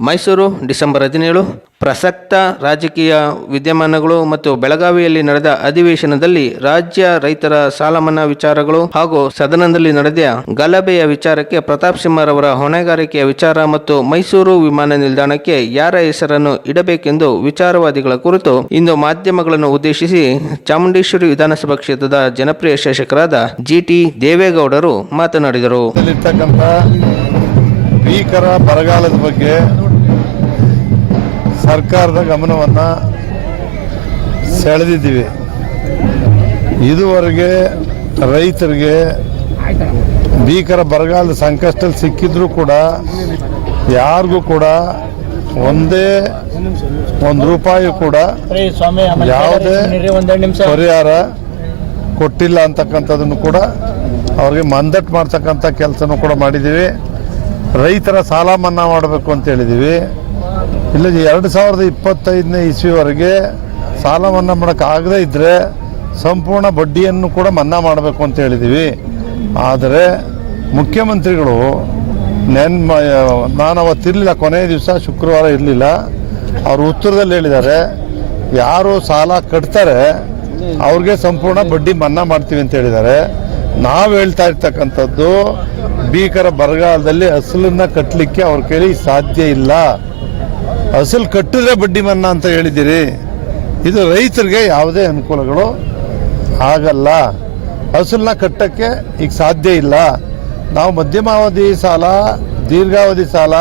Mysuru December ಹದಿನೇಳು ಪ್ರಸಕ್ತ ರಾಜಕೀಯ ವಿದ್ಯಮಾನಗಳು ಮತ್ತು ಬೆಳಗಾವಿಯಲ್ಲಿ ನಡೆದ ಅಧಿವೇಶನದಲ್ಲಿ ರಾಜ್ಯ ರೈತರ ಸಾಲಮನ್ನಾ ವಿಚಾರಗಳು ಹಾಗೂ ಸದನದಲ್ಲಿ ನಡೆದ ಗಲಭೆಯ ವಿಚಾರಕ್ಕೆ ಪ್ರತಾಪ್ ಸಿಂಹರವರ ಹೊಣೆಗಾರಿಕೆಯ ವಿಚಾರ ಮತ್ತು ಮೈಸೂರು ವಿಮಾನ ನಿಲ್ದಾಣಕ್ಕೆ ಯಾರ ಹೆಸರನ್ನು ಇಡಬೇಕೆಂದು ವಿಚಾರವಾದಿಗಳ ಕುರಿತು ಇಂದು ಮಾಧ್ಯಮಗಳನ್ನು ಉದ್ದೇಶಿಸಿ ಚಾಮುಂಡೇಶ್ವರಿ ವಿಧಾನಸಭಾ ಕ್ಷೇತ್ರದ ಜನಪ್ರಿಯ ಶಾಸಕರಾದ ಜಿಟಿ ದೇವೇಗೌಡರು ಮಾತನಾಡಿದರು. ಬರಗಾಲದ ಬಗ್ಗೆ ಸರ್ಕಾರದ ಗಮನವನ್ನು ಸೆಳೆದಿದ್ದೀವಿ. ಇದುವರೆಗೆ ರೈತರಿಗೆ ಭೀಕರ ಬರಗಾಲದ ಸಂಕಷ್ಟದಲ್ಲಿ ಸಿಕ್ಕಿದ್ರೂ ಕೂಡ ಯಾರಿಗೂ ಕೂಡ ಒಂದೇ ಒಂದು ರೂಪಾಯಿ ಕೂಡ ಯಾವುದೇ ಪರಿಹಾರ ಕೊಟ್ಟಿಲ್ಲ ಅಂತಕ್ಕಂಥದ್ದನ್ನು ಕೂಡ ಅವ್ರಿಗೆ ಮಂದಟ್ಟು ಮಾಡ್ತಕ್ಕಂಥ ಕೆಲಸನೂ ಕೂಡ ಮಾಡಿದ್ದೀವಿ. ರೈತರ ಸಾಲ ಮನ್ನಾ ಮಾಡಬೇಕು ಅಂತ ಹೇಳಿದ್ದೀವಿ. ಇಲ್ಲ ಎರಡು ಸಾವಿರದ ಇಪ್ಪತ್ತೈದನೇ ಇಸ್ವಿವರೆಗೆ ಸಾಲ ಮನ್ನಾ ಮಾಡೋಕ್ಕಾಗದೇ ಇದ್ದರೆ ಸಂಪೂರ್ಣ ಬಡ್ಡಿಯನ್ನು ಕೂಡ ಮನ್ನಾ ಮಾಡಬೇಕು ಅಂತ ಹೇಳಿದ್ದೀವಿ ಆದರೆ ಮುಖ್ಯಮಂತ್ರಿಗಳು ನೆನ್ ನಾನು ಅವತ್ತಿರಲಿಲ್ಲ ಕೊನೆಯ ದಿವಸ ಶುಕ್ರವಾರ ಇರಲಿಲ್ಲ. ಅವರು ಉತ್ತರದಲ್ಲಿ ಹೇಳಿದ್ದಾರೆ, ಯಾರು ಸಾಲ ಕಟ್ತಾರೆ ಅವ್ರಿಗೆ ಸಂಪೂರ್ಣ ಬಡ್ಡಿ ಮನ್ನಾ ಮಾಡ್ತೀವಿ ಅಂತ ಹೇಳಿದ್ದಾರೆ. ನಾವು ಹೇಳ್ತಾ ಇರ್ತಕ್ಕಂಥದ್ದು, ಭೀಕರ ಬರಗಾಲದಲ್ಲಿ ಅಸಲನ್ನ ಕಟ್ಟಲಿಕ್ಕೆ ಅವ್ರ ಕೈಲಿ ಸಾಧ್ಯ ಇಲ್ಲ. ಅಸಲು ಕಟ್ಟಿದ್ರೆ ಬಡ್ಡಿ ಮನ್ನಾ ಅಂತ ಹೇಳಿದ್ದೀರಿ. ಇದು ರೈತರಿಗೆ ಯಾವುದೇ ಅನುಕೂಲಗಳು ಆಗಲ್ಲ. ಅಸಲನ್ನ ಕಟ್ಟಕ್ಕೆ ಈಗ ಸಾಧ್ಯ ಇಲ್ಲ. ನಾವು ಮಧ್ಯಮಾವಧಿ ಸಾಲ, ದೀರ್ಘಾವಧಿ ಸಾಲ,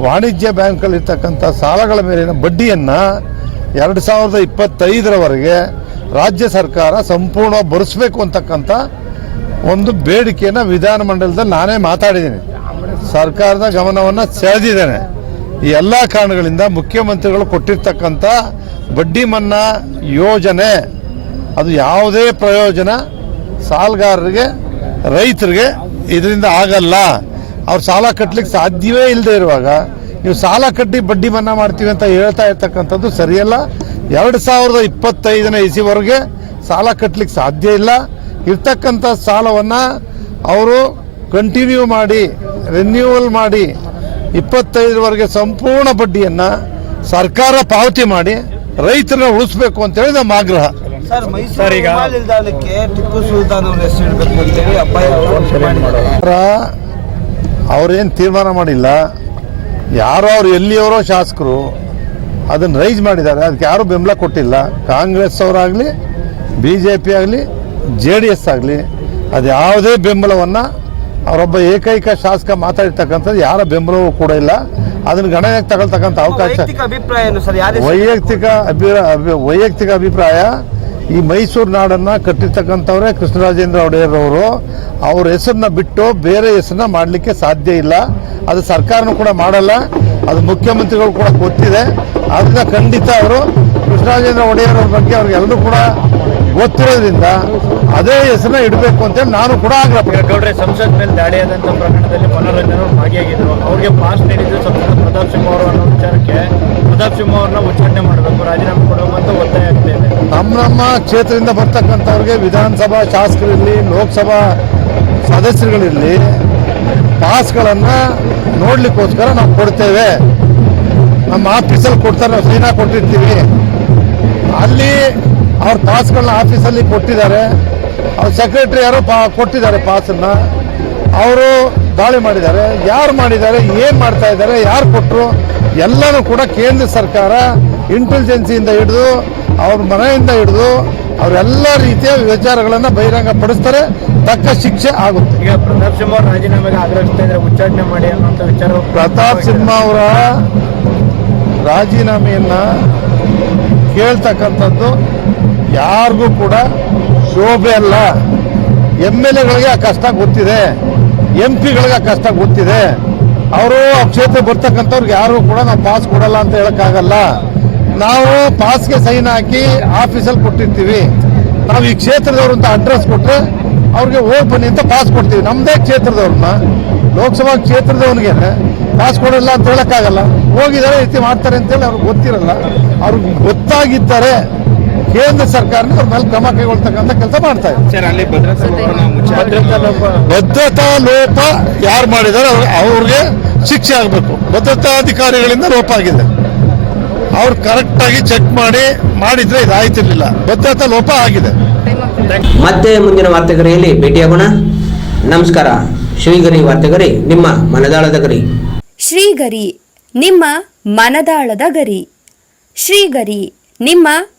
ವಾಣಿಜ್ಯ ಬ್ಯಾಂಕಲ್ಲಿ ಇರ್ತಕ್ಕಂಥ ಸಾಲಗಳ ಮೇಲಿನ ಬಡ್ಡಿಯನ್ನು ಎರಡು ಸಾವಿರದ ಇಪ್ಪತ್ತೈದರವರೆಗೆ ರಾಜ್ಯ ಸರ್ಕಾರ ಸಂಪೂರ್ಣ ಭರಿಸ್ಬೇಕು ಅಂತಕ್ಕಂಥ ಒಂದು ಬೇಡಿಕೆಯನ್ನು ವಿಧಾನಮಂಡಲದಲ್ಲಿ ನಾನೇ ಮಾತಾಡಿದ್ದೀನಿ. ಸರ್ಕಾರದ ಗಮನವನ್ನು ಸೆಳೆದಿದ್ದೇನೆ. ಈ ಎಲ್ಲ ಕಾರಣಗಳಿಂದ ಮುಖ್ಯಮಂತ್ರಿಗಳು ಕೊಟ್ಟಿರ್ತಕ್ಕಂಥ ಬಡ್ಡಿ ಮನ್ನಾ ಯೋಜನೆ, ಅದು ಯಾವುದೇ ಪ್ರಯೋಜನ ಸಾಲಗಾರರಿಗೆ, ರೈತರಿಗೆ ಇದರಿಂದ ಆಗಲ್ಲ. ಅವ್ರು ಸಾಲ ಕಟ್ಟಲಿಕ್ಕೆ ಸಾಧ್ಯವೇ ಇಲ್ಲದೆ ಇರುವಾಗ ನೀವು ಸಾಲ ಕಟ್ಟಿ ಬಡ್ಡಿ ಮನ್ನಾ ಮಾಡ್ತೀವಿ ಅಂತ ಹೇಳ್ತಾ ಇರ್ತಕ್ಕಂಥದ್ದು ಸರಿಯಲ್ಲ. ಎರಡು ಸಾವಿರದ ಇಪ್ಪತ್ತೈದನೇ ಇಸಿವರೆಗೆ ಸಾಲ ಕಟ್ಟಲಿಕ್ಕೆ ಸಾಧ್ಯ ಇಲ್ಲ. ಇರ್ತಕ್ಕಂಥ ಸಾಲವನ್ನು ಅವರು ಕಂಟಿನ್ಯೂ ಮಾಡಿ ರಿನ್ಯೂವಲ್ ಮಾಡಿ ಇಪ್ಪತ್ತೈದರವರೆಗೆ ಸಂಪೂರ್ಣ ಬಡ್ಡಿಯನ್ನು ಸರ್ಕಾರ ಪಾವತಿ ಮಾಡಿ ರೈತರನ್ನ ಉಳಿಸ್ಬೇಕು ಅಂತೇಳಿ ನಮ್ಮ ಆಗ್ರಹ. ಸರ್ ಟಿಪ್ಪು ಸುಲ್ತಾನ್ ಅವ್ರೇನು ತೀರ್ಮಾನ ಮಾಡಿಲ್ಲ? ಯಾರೋ ಅವ್ರು ಎಲ್ಲಿಯವರೋ ಶಾಸಕರು ಅದನ್ನ ರೈಸ್ ಮಾಡಿದ್ದಾರೆ. ಅದಕ್ಕೆ ಯಾರು ಬೆಂಬಲ ಕೊಟ್ಟಿಲ್ಲ. ಕಾಂಗ್ರೆಸ್ ಅವರಾಗ್ಲಿ ಬಿ ಜೆ ಪಿ ಆಗಲಿ ಜೆ ಡಿ ಎಸ್ ಆಗಲಿ ಅದು ಯಾವುದೇ ಬೆಂಬಲವನ್ನು ಅವರೊಬ್ಬ ಏಕೈಕ ಶಾಸಕ ಮಾತಾಡಿರ್ತಕ್ಕಂಥದ್ದು ಯಾರ ಬೆಂಬಲವೂ ಕೂಡ ಇಲ್ಲ. ಅದನ್ನು ಗಣನೆಗೆ ತಗೊಳ್ತಕ್ಕಂಥ ಅವಕಾಶ ವೈಯಕ್ತಿಕ ಅಭಿ- ವೈಯಕ್ತಿಕ ಅಭಿಪ್ರಾಯ ಈ ಮೈಸೂರು ನಾಡನ್ನ ಕಟ್ಟಿರ್ತಕ್ಕಂಥವ್ರೆ ಕೃಷ್ಣರಾಜೇಂದ್ರ ಒಡೆಯರ್ ಅವರು ಅವ್ರ ಹೆಸರನ್ನ ಬಿಟ್ಟು ಬೇರೆ ಹೆಸರನ್ನ ಮಾಡಲಿಕ್ಕೆ ಸಾಧ್ಯ ಇಲ್ಲ. ಅದು ಸರ್ಕಾರನೂ ಕೂಡ ಮಾಡಲ್ಲ. ಅದು ಮುಖ್ಯಮಂತ್ರಿಗಳು ಕೂಡ ಗೊತ್ತಿದೆ. ಅದನ್ನ ಖಂಡಿತ ಅವರು ಕೃಷ್ಣರಾಜೇಂದ್ರ ಒಡೆಯರ್ ಅವ್ರ ಬಗ್ಗೆ ಅವ್ರಿಗೆಲ್ಲರೂ ಕೂಡ ಗೊತ್ತಿರೋದ್ರಿಂದ ಅದೇ ಹೆಸರನ್ನ ಇಡಬೇಕು ಅಂತ ನಾನು ಕೂಡ ಆಗ್ರಹ. ಗೌಡ್ರೆ ಸಂಸತ್ ಮೇಲೆ ದಾಳಿಯಾದಂಥ ಪ್ರಕರಣದಲ್ಲಿ ಮನೋರಂಜನ ಭಾಗಿಯಾಗಿದ್ರು. ಅವ್ರಿಗೆ ಪಾಸ್ ನೀಡಿದ್ರು ಸಂಸದ ಪ್ರತಾಪ್ ಸಿಂಹ ಅವರು ಅನ್ನೋ ವಿಚಾರಕ್ಕೆ ಪ್ರತಾಪ್ ಸಿಂಹ ಅವ್ರನ್ನ ಉಚ್ಚಾರಣೆ ಮಾಡಬೇಕು ರಾಜೀನಾಮೆ ಕೊಡುವಂತ ಒತ್ತಾಯ ಆಗ್ತಾ ಇದೆ. ನಮ್ಮ ನಮ್ಮ ಕ್ಷೇತ್ರದಿಂದ ಬರ್ತಕ್ಕಂಥವ್ರಿಗೆ ವಿಧಾನಸಭಾ ಶಾಸಕರಿರಲಿ ಲೋಕಸಭಾ ಸದಸ್ಯರುಗಳಿರಲಿ ಪಾಸ್ಗಳನ್ನು ನೋಡ್ಲಿಕ್ಕೋಸ್ಕರ ನಾವು ಕೊಡ್ತೇವೆ. ನಮ್ಮ ಆಫೀಸಲ್ಲಿ ಕೊಡ್ತಾರೆ ನಾವು ಸೀನಾ ಕೊಟ್ಟಿರ್ತೀವಿ. ಅಲ್ಲಿ ಅವ್ರ ಪಾಸ್ಗಳನ್ನ ಆಫೀಸಲ್ಲಿ ಕೊಟ್ಟಿದ್ದಾರೆ. ಅವ್ರ ಸೆಕ್ರೆಟರಿ ಯಾರೋ ಪಾ ಕೊಟ್ಟಿದ್ದಾರೆ ಪಾಸನ್ನು. ಅವರು ದಾಳಿ ಮಾಡಿದ್ದಾರೆ. ಯಾರು ಮಾಡಿದ್ದಾರೆ ಏನು ಮಾಡ್ತಾ ಇದ್ದಾರೆ ಯಾರು ಕೊಟ್ಟರು ಎಲ್ಲನೂ ಕೂಡ ಕೇಂದ್ರ ಸರ್ಕಾರ ಇಂಟೆಲಿಜೆನ್ಸಿಯಿಂದ ಹಿಡಿದು ಅವ್ರ ಮನೆಯಿಂದ ಹಿಡಿದು ಅವರೆಲ್ಲ ರೀತಿಯ ವಿಚಾರಗಳನ್ನು ಬಹಿರಂಗ ಪಡಿಸ್ತಾರೆ ತಕ್ಕ ಶಿಕ್ಷೆ ಆಗುತ್ತೆ. ಈಗ ಪ್ರತಾಪ್ ಸಿಂಹ ಅವರು ರಾಜೀನಾಮೆಗೆ ಆಗ್ರಹಿಸ್ತಾ ಇದ್ರೆ ಉಚ್ಚಾಟನೆ ಮಾಡಿ ಅನ್ನೋಂಥ ವಿಚಾರ ಪ್ರತಾಪ್ ಸಿಂಹ ಅವರ ರಾಜೀನಾಮೆಯನ್ನು ಕೇಳ್ತಕ್ಕಂಥದ್ದು ಯಾರಿಗೂ ಕೂಡ ಶೋಭೆ ಅಲ್ಲ. ಎಂ ಎಲ್ ಎಗಳಿಗೆ ಆ ಕಷ್ಟ ಗೊತ್ತಿದೆ. ಎಂ ಪಿಗಳಿಗೆ ಆ ಕಷ್ಟ ಗೊತ್ತಿದೆ. ಅವರು ಆ ಕ್ಷೇತ್ರ ಬರ್ತಕ್ಕಂಥವ್ರಿಗೆ ಯಾರು ಕೂಡ ನಾವು ಪಾಸ್ ಕೊಡಲ್ಲ ಅಂತ ಹೇಳಕ್ಕಾಗಲ್ಲ. ನಾವು ಪಾಸ್ಗೆ ಸೈನ್ ಹಾಕಿ ಆಫೀಸಲ್ಲಿ ಕೊಟ್ಟಿರ್ತೀವಿ. ನಾವು ಈ ಕ್ಷೇತ್ರದವ್ರು ಅಂತ ಅಡ್ರೆಸ್ ಕೊಟ್ಟರೆ ಅವ್ರಿಗೆ ಹೋಗಿ ಬನ್ನಿ ಅಂತ ಪಾಸ್ ಕೊಡ್ತೀವಿ. ನಮ್ಮದೇ ಕ್ಷೇತ್ರದವ್ರನ್ನ. ಲೋಕಸಭಾ ಕ್ಷೇತ್ರದವನಿಗೆ ಪಾಸ್ ಕೊಡಲ್ಲ ಅಂತ ಹೇಳಕ್ಕಾಗಲ್ಲ. ಹೋಗಿದ್ದಾರೆ ರೀತಿ ಮಾಡ್ತಾರೆ ಅಂತೇಳಿ ಅವ್ರಿಗೆ ಗೊತ್ತಿರಲ್ಲ. ಅವ್ರಿಗೆ ಗೊತ್ತಾಗಿದ್ದರೆ ಕೇಂದ್ರ ಸರ್ಕಾರನ ಅವ್ರ ಮೇಲೆ ಕ್ರಮ ಕೈಗೊಳ್ತಕ್ಕಂಥ ಕೆಲಸ ಮಾಡ್ತಾ ಇದೆ ಸರ್ ಅಲ್ಲಿ ಭದ್ರತಾ ಲೋಪ ಭದ್ರತಾ ಲೋಪ ಯಾರು ಮಾಡಿದಾರೆ ಅವ್ರ- ಅವ್ರಿಗೆ ಶಿಕ್ಷೆ ಆಗಬೇಕು. ಭದ್ರತಾ ಅಧಿಕಾರಿಗಳಿಂದ ಲೋಪ ಆಗಿದೆ. ಅವ್ರು ಕರೆಕ್ಟ್ ಆಗಿ ಚೆಕ್ ಮಾಡಿ ಮಾಡಿದ್ರೆ ಇದಾಯ್ತಿರ್ಲಿಲ್ಲ. ಭದ್ರತಾ ಲೋಪ ಆಗಿದೆ. ಮತ್ತೆ ಮುಂದಿನ ವಾರ್ತೆಗರಿಯಲ್ಲಿ ಭೇಟಿಯಾಗೋಣ. ನಮಸ್ಕಾರ. ಶ್ರೀಗರಿ ವಾರ್ತೆಗರಿ ನಿಮ್ಮ ಮನದಾಳದ ಗರಿ. ಶ್ರೀಗರಿ ನಿಮ್ಮ ಮನದಾಳದ ಗರಿ. ಶ್ರೀಗರಿ ನಿಮ್ಮ